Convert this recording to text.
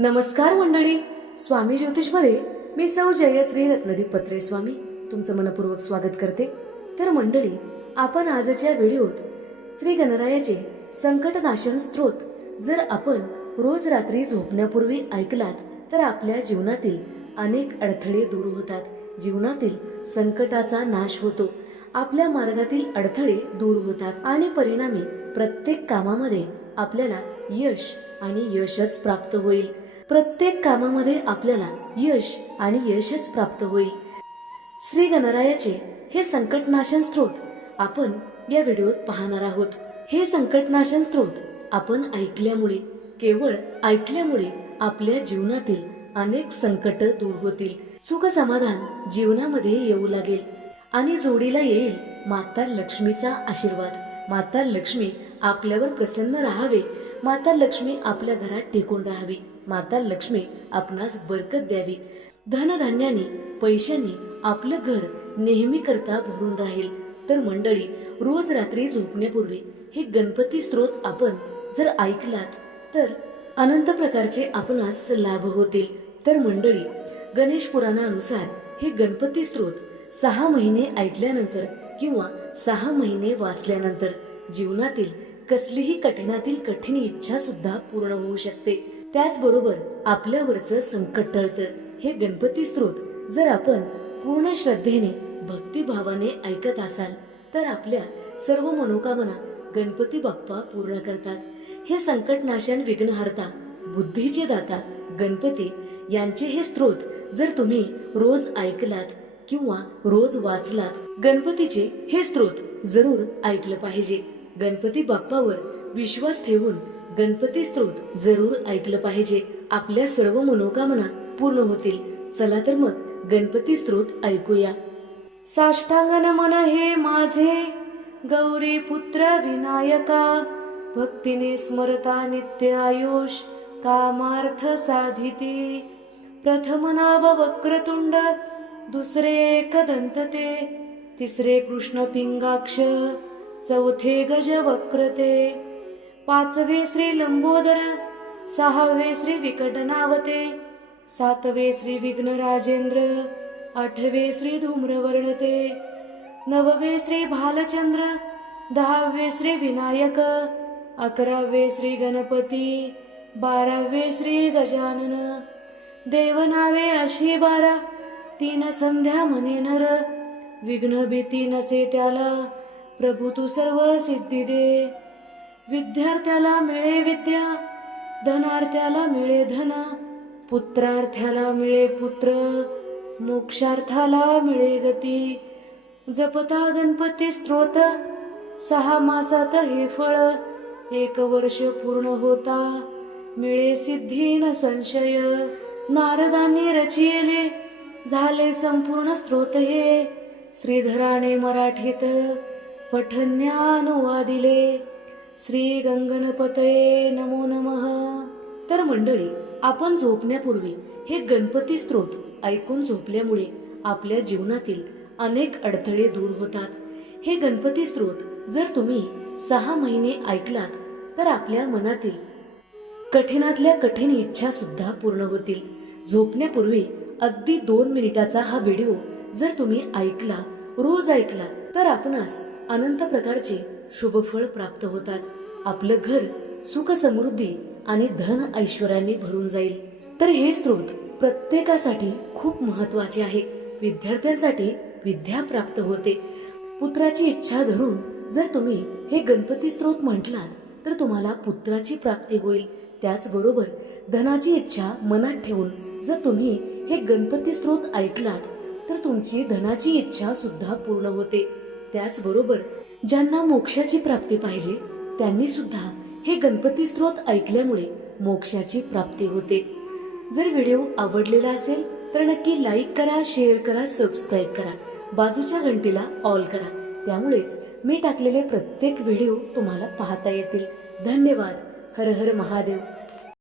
नमस्कार मंडळी. स्वामी ज्योतिषमध्ये मी सौ जयश्री रत्नदीप पत्रे स्वामी तुमचं मनपूर्वक स्वागत करते. तर मंडळी आपण आजच्या व्हिडिओत श्री गणरायाचे संकटनाशन स्त्रोत जर आपण रोज रात्री झोपण्यापूर्वी ऐकलात तर आपल्या जीवनातील अनेक अडथळे दूर होतात. जीवनातील संकटाचा नाश होतो. आपल्या मार्गातील अडथळे दूर होतात आणि परिणामी प्रत्येक कामामध्ये आपल्याला यश आणि यशच प्राप्त होईल. प्रत्येक कामामध्ये आपल्याला यश आणि यशच प्राप्त होईल. श्री गणरायाचे हे संकटनाशन स्त्रोत आपण या व्हिडिओत पाहणार आहोत. हे संकटनाशन स्त्रोत आपण ऐकल्यामुळे केवळ ऐकल्यामुळे आपल्या जीवनातील अनेक संकट दूर होतील. सुख समाधान जीवनामध्ये येऊ लागेल आणि जोडीला येईल माता लक्ष्मीचा आशीर्वाद. माता लक्ष्मी आपल्यावर प्रसन्न राहावे. माता लक्ष्मी आपल्या घरात टिकून राहावी. माता लक्ष्मी आपणास बरकत द्यावी. धनधान्याने पैशांनी आपलं घर नेहमी करता भरून राहील. तर मंडळी रोज रात्री झोपण्यापूर्वी हे गणपती स्त्रोत आपण जर ऐकलात तर अनंत प्रकारचे आपणास लाभ होतील. तर मंडळी गणेश पुराणानुसार हे गणपती स्त्रोत सहा महिने ऐकल्यानंतर किंवा सहा महिने वाचल्यानंतर जीवनातील कसलीही कठीणातील कठीण इच्छा सुद्धा पूर्ण होऊ शकते. त्याचबरोबर आपल्यावरचं संकट टळतं. हे गणपती स्त्रोत जर आपण पूर्ण श्रद्धेने भक्तिभावाने ऐकत असाल तर आपल्या सर्व मनोकामना गणपती बाप्पा पूर्ण करतात. हे संकटनाशन विघ्नहर्ता बुद्धीचे दाता गणपती यांचे हे स्त्रोत जर तुम्ही रोज ऐकलात किंवा रोज वाचलात गणपतीचे हे स्त्रोत जरूर ऐकलं पाहिजे. गणपती बाप्पावर विश्वास ठेवून गणपती स्त्रोत जरूर ऐकलं पाहिजे. आपल्या सर्व मनोकामना पूर्ण होतील. चला तर मग गणपती स्त्रोत ऐकूया. साष्टांग नमन हे माझे गौरी पुत्र विनायका भक्तीने स्मरता नित्य आयुष कामार्थ साधिते. प्रथम नाव वक्रतुंड दुसरे एकदंत ते तिसरे कृष्ण पिंगाक्ष चौथे गज वक्रते. पाचवे श्री लंबोदर सहावे श्री विकटनावते सातवे श्री विघ्न राजेंद्र आठवे श्री धूम्रवर्णते नववे श्री भालचंद्र दहावे श्री विनायक अकरावे श्री गणपती बारावे श्री गजानन. देवनावे अशी बारा तीन संध्या म्हणे नर विघ्न भीती नसे त्याला प्रभू तू सर्व सिद्धी दे. विद्यार्थ्याला मिळे विद्या धनार्थ्याला मिळे धन पुत्रार्थ्याला मिळे पुत्र मोक्षार्थाला मिळे गती. जपता गणपती स्त्रोत सहा मासात हे फळ एक वर्ष पूर्ण होता. मिळे सिद्धी न संशय नारदांनी रचिले झाले संपूर्ण स्त्रोत हे. श्रीधराने मराठीत पठण्यानुवादिले श्री गंगणपतये नमो नमः. तर मंडळी आपण झोपण्यापूर्वी हे गणपती स्त्रोत ऐकून झोपल्यामुळे आपल्या जीवनातील अनेक अडथळे दूर होतात. हे गणपती स्त्रोत जर तुम्ही सहा महिने ऐकलात तर आपल्या मनातील कठीणातल्या कठीण इच्छा सुद्धा पूर्ण होतील. झोपण्यापूर्वी अगदी दोन मिनिटाचा हा व्हिडिओ जर तुम्ही ऐकला रोज ऐकला तर आपणास अनंत प्रकारचे शुभफळ प्राप्त होतात. आपलं घर सुख समृद्धी आणि धन ऐश्वर्याने भरून जाईल. तर हे स्रोत प्रत्येकासाठी खूप महत्त्वाचे आहे. विद्यार्थ्यांसाठी विद्या प्राप्त होते. पुत्राची इच्छा धरून जर तुम्ही हे गणपती स्त्रोत म्हटलात तर तुम्हाला पुत्राची प्राप्ती होईल. त्याचबरोबर धनाची इच्छा मनात ठेवून जर तुम्ही हे गणपती स्त्रोत ऐकलात तर तुमची धनाची इच्छा सुद्धा पूर्ण होते. त्याचबरोबर ज्यांना मोक्षाची प्राप्ती पाहिजे त्यांनी सुद्धा हे गणपती स्त्रोत ऐकल्यामुळे मोक्षाची प्राप्ती होते. जर व्हिडिओ आवडलेला असेल तर नक्की लाईक करा शेअर करा सबस्क्राईब करा. बाजूच्या घंटीला ऑल करा. त्यामुळेच मी टाकलेले प्रत्येक व्हिडिओ तुम्हाला पाहता येतील. धन्यवाद. हर हर महादेव.